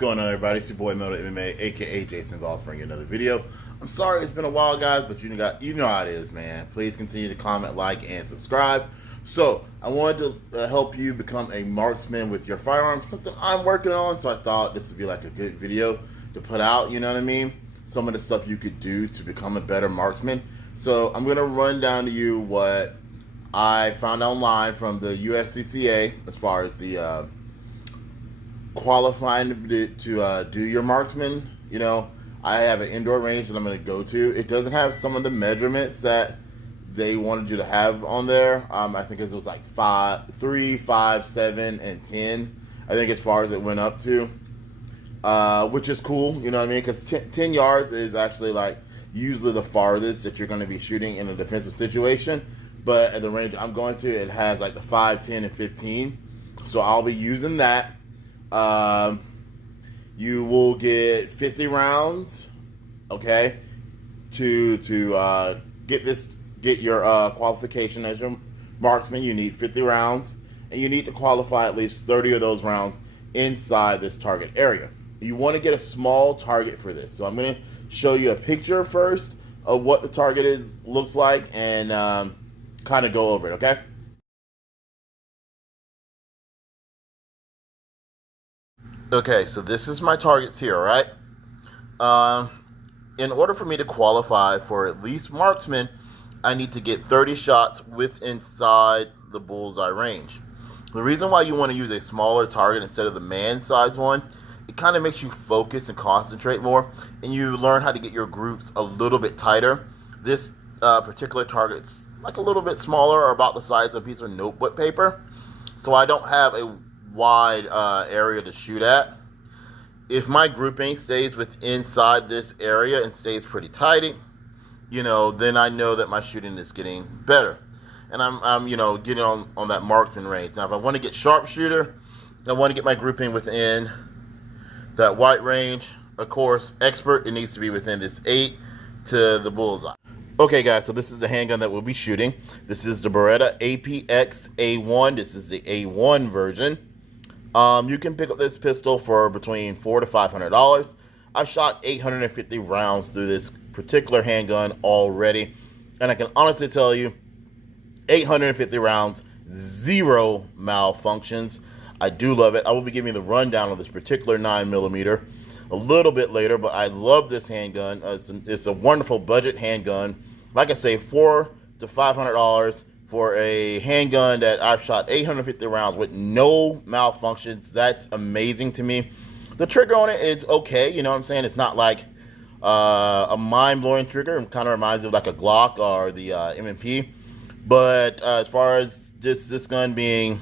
going on, everybody? It's your boy Melda MMA, aka Jason Voss, bringing another video. I'm sorry it's been a while, guys, but you know how it is, man. Please continue to comment, like, and subscribe. So I wanted to help you become a marksman with your firearms, something I'm working on. So I thought this would be like a good video to put out. You know what I mean? Some of the stuff you could do to become a better marksman. So I'm gonna run down to you what I found online from the USCCA as far as the qualifying to do your marksman. You know, I have an indoor range that I'm going to go to. It doesn't have some of the measurements that they wanted you to have on there. I think it was like 3, 5, 7, and 10. I think as far as it went up to, which is cool. You know what I mean? Because 10 yards is actually like usually the farthest that you're going to be shooting in a defensive situation. But at the range I'm going to, it has like the 5, 10, and 15. So I'll be using that. You will get 50 rounds, okay, to get your qualification as your marksman. You need 50 rounds, and you need to qualify at least 30 of those rounds inside this target area. You want to get a small target for this, so I'm going to show you a picture first of what the target looks like, and kind of go over it, okay? Okay, so this is my targets here, right? In order for me to qualify for at least marksman, I need to get 30 shots inside the bullseye range. The reason why you want to use a smaller target instead of the man-sized one, it kind of makes you focus and concentrate more, and you learn how to get your groups a little bit tighter. This particular target's like a little bit smaller, or about the size of a piece of notebook paper, so I don't have a wide area to shoot at. If my grouping stays inside this area and stays pretty tight, you know, then I know that my shooting is getting better, and I'm you know, getting on that marksman range. Now if I want to get sharpshooter, I want to get my grouping within that white range. Of course, expert, it needs to be within this 8 to the bullseye. Okay, guys, so this is the handgun that we'll be shooting. This is the Berreta APX A1. This is the A1 version. You can pick up this pistol for between $400 to $500. I shot 850 rounds through this particular handgun already, and I can honestly tell you, 850 rounds, 0 malfunctions. I do love it. I will be giving you the rundown of this particular 9mm a little bit later, but I love this handgun. It's a wonderful budget handgun. Like I say, $400 to $500 for a handgun that I've shot 850 rounds with no malfunctions. That's amazing to me. The trigger on it is okay, you know what I'm saying? It's not like a mind-blowing trigger. It kind of reminds me of like a Glock or the M&P. But as far as this gun being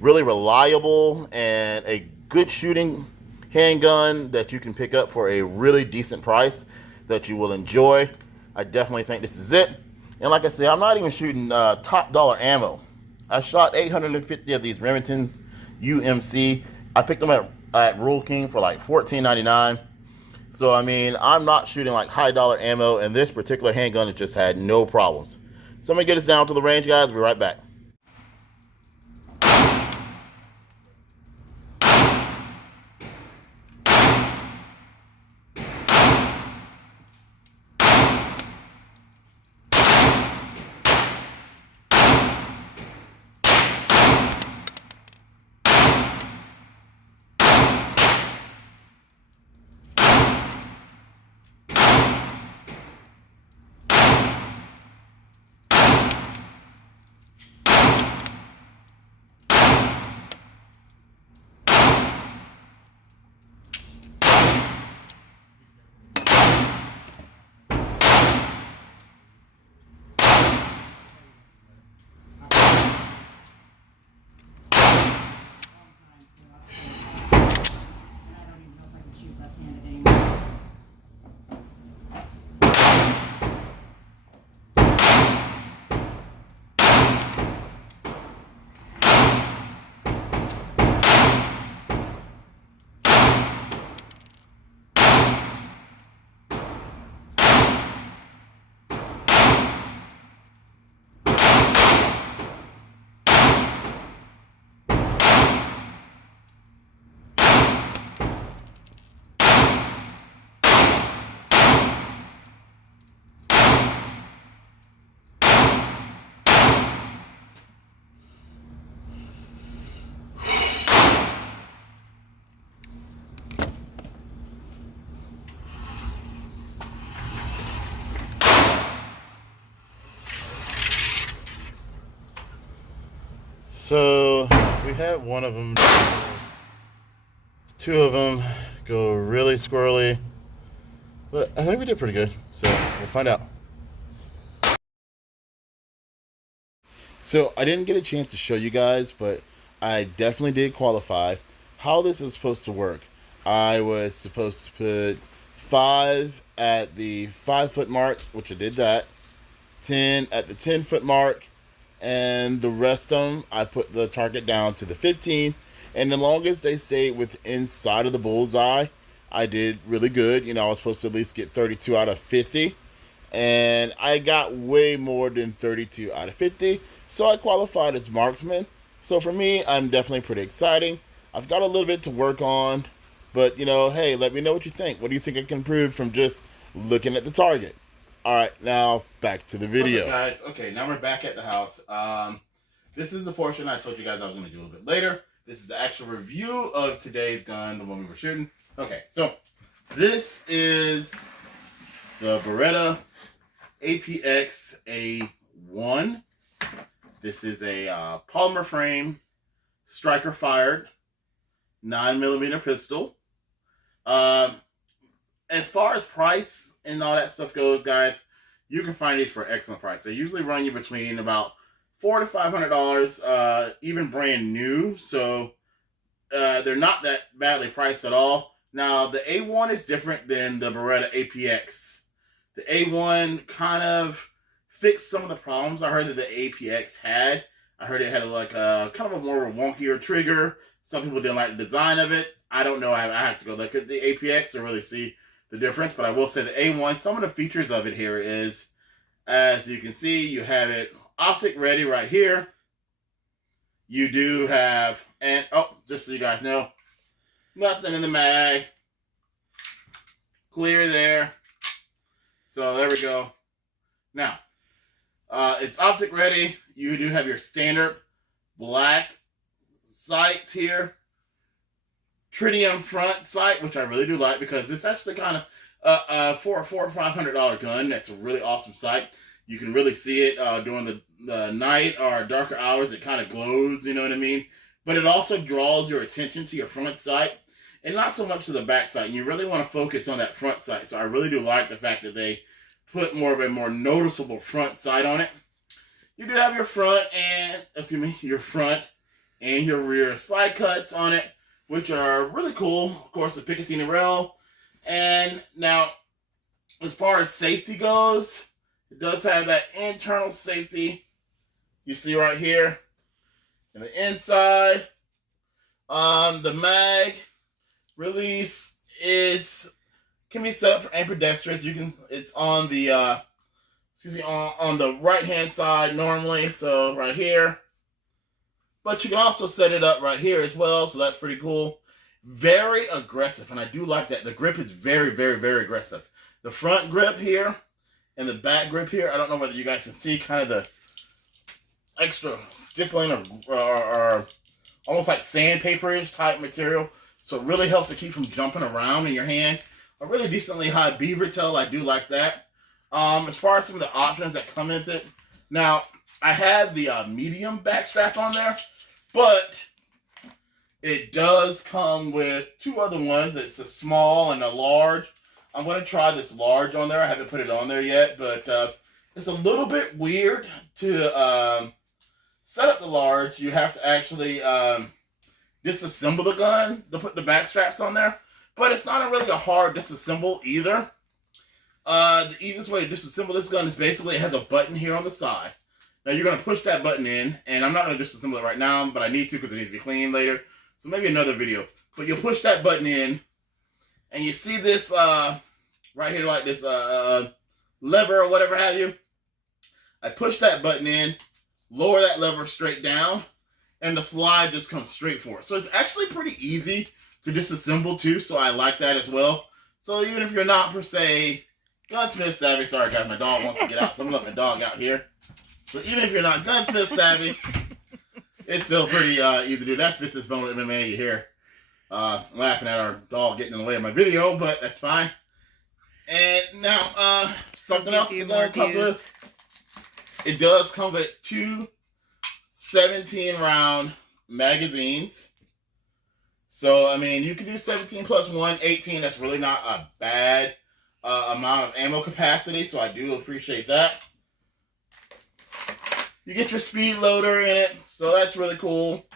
really reliable and a good shooting handgun that you can pick up for a really decent price that you will enjoy, I definitely think this is it. And like I said, I'm not even shooting top dollar ammo. I shot 850 of these Remington UMC. I picked them at Rural King for like $14.99. So I mean, I'm not shooting like high dollar ammo, and this particular handgun has just had no problems. So I'm gonna get us down to the range, guys. We'll be right back. So we had one of them, two of them go really squirrely, but I think we did pretty good. So we'll find out. So I didn't get a chance to show you guys, but I definitely did qualify. How this is supposed to work, I was supposed to put 5 at the 5-foot mark, which I did that, 10 at the 10-foot mark, and the rest of them, I put the target down to the 15, and the longest they stayed inside of the bullseye, I did really good. You know, I was supposed to at least get 32 out of 50, and I got way more than 32 out of 50, so I qualified as marksman. So for me, I'm definitely pretty exciting. I've got a little bit to work on, but, you know, hey, let me know what you think. What do you think I can improve from just looking at the target? All right, now back to the video. Guys, okay, now we're back at the house. This is the portion I told you guys I was going to do a little bit later. This is the actual review of today's gun, the one we were shooting. Okay, so this is the Berreta APX A1. This is a polymer frame, striker fired, 9mm pistol. As far as price and all that stuff goes, guys, you can find these for an excellent price. They usually run you between about $400 to $500, even brand new. So they're not that badly priced at all. Now, the A1 is different than the Berreta APX. The A1 kind of fixed some of the problems I heard that the APX had. I heard it had kind of a more wonkier trigger. Some people didn't like the design of it. I don't know. I have to go look at the APX to really see the difference. But I will say the A1, some of the features of it here is, as you can see, you have it optic ready right here. You do have, and oh, just so you guys know, nothing in the mag. Clear there. So there we go. Now, it's optic ready. You do have your standard black sights here. Tritium front sight, which I really do like because it's actually kind of for a $400 or $500 gun. That's a really awesome sight. You can really see it during the night or darker hours. It kind of glows, you know what I mean? But it also draws your attention to your front sight and not so much to the back sight. And you really want to focus on that front sight. So I really do like the fact that they put more of a more noticeable front sight on it. You do have your front and your rear slide cuts on it, which are really cool. Of course, the Picatinny rail. And now, as far as safety goes, it does have that internal safety you see right here. And the inside, the mag release can be set up for ambidextrous. It's on the on the right hand side normally, so right here. But you can also set it up right here as well, so that's pretty cool. Very aggressive, and I do like that. The grip is very, very, very aggressive. The front grip here and the back grip here, I don't know whether you guys can see kind of the extra stippling or almost like sandpaperish type material. So it really helps to keep from jumping around in your hand. A really decently high beaver tail, I do like that. As far as some of the options that come with it, now I have the medium back strap on there, but it does come with two other ones. It's a small and a large. I'm going to try this large on there. I haven't put it on there yet, but it's a little bit weird to set up the large. You have to actually disassemble the gun to put the back straps on there, but it's not really a hard disassemble either. The easiest way to disassemble this gun is basically it has a button here on the side. Now you're going to push that button in, and I'm not going to disassemble it right now, but I need to because it needs to be cleaned later. So maybe another video. But you'll push that button in, and you see this right here, like this lever or whatever have you. I push that button in, lower that lever straight down, and the slide just comes straight forward. So it's actually pretty easy to disassemble too, so I like that as well. So even if you're not per se gunsmith savvy, sorry guys, my dog wants to get out, so I'm gonna let my dog out here. So even if you're not gunsmith savvy, it's still pretty easy to do. That's Mrs. Bone MMA you hear laughing at our dog getting in the way of my video, but that's fine. And now something else the gun comes with. It does come with two 17 round magazines. So, I mean, you can do 17 plus 1, 18. That's really not a bad amount of ammo capacity, so I do appreciate that. You get your speed loader in it, so that's really cool.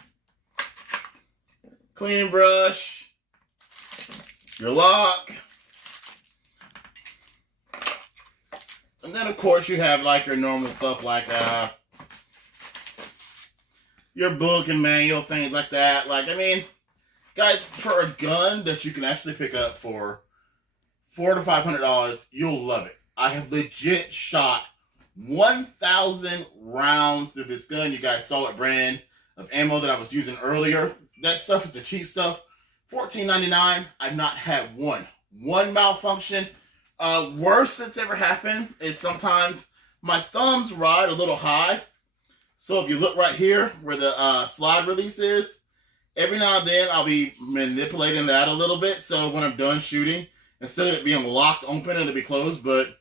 Cleaning brush, your lock, and then of course you have like your normal stuff like your book and manual, things like that. Like, I mean, guys, for a gun that you can actually pick up for $400 to $500, you'll love it. I have legit shot 1,000 rounds through this gun. You guys saw what brand of ammo that I was using earlier. That stuff is the cheap stuff. $14.99. I've not had one malfunction. Worst that's ever happened is sometimes my thumbs ride a little high. So if you look right here where the slide release is, every now and then I'll be manipulating that a little bit. So when I'm done shooting, instead of it being locked open, it'll be closed. But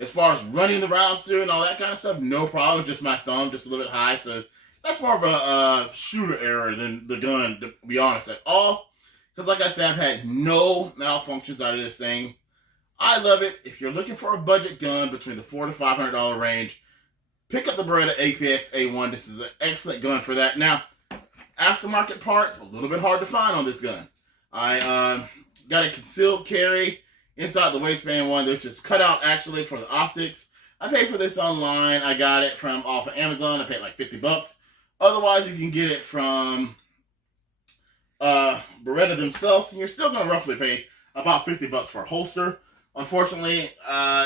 as far as running the rounds through and all that kind of stuff, no problem. Just my thumb just a little bit high. So that's more of a shooter error than the gun, to be honest, at all. Because like I said, I've had no malfunctions out of this thing. I love it. If you're looking for a budget gun between the $400 to $500 range, pick up the Berreta APX A1. This is an excellent gun for that. Now, aftermarket parts, a little bit hard to find on this gun. I got a concealed carry inside the waistband one, which is cut out actually for the optics. I paid for this online. I got it from off of Amazon. I paid like $50. Otherwise, you can get it from Berreta themselves, and you're still going to roughly pay about $50 for a holster. Unfortunately,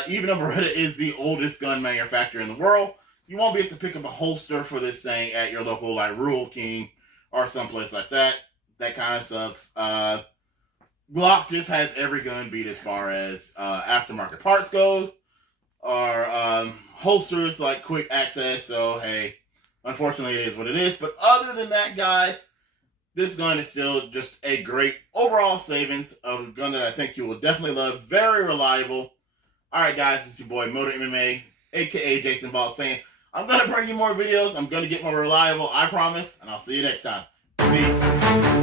even though Berreta is the oldest gun manufacturer in the world, you won't be able to pick up a holster for this thing at your local like Rural King or someplace like that. That kind of sucks. Glock just has every gun beat as far as aftermarket parts goes, or holsters like quick access. So hey, unfortunately it is what it is. But other than that, guys, this gun is still just a great overall savings of a gun that I think you will definitely love. Very reliable. Alright guys, it's your boy Motor MMA, aka Jason Ball, saying I'm going to bring you more videos. I'm going to get more reliable, I promise. And I'll see you next time. Peace.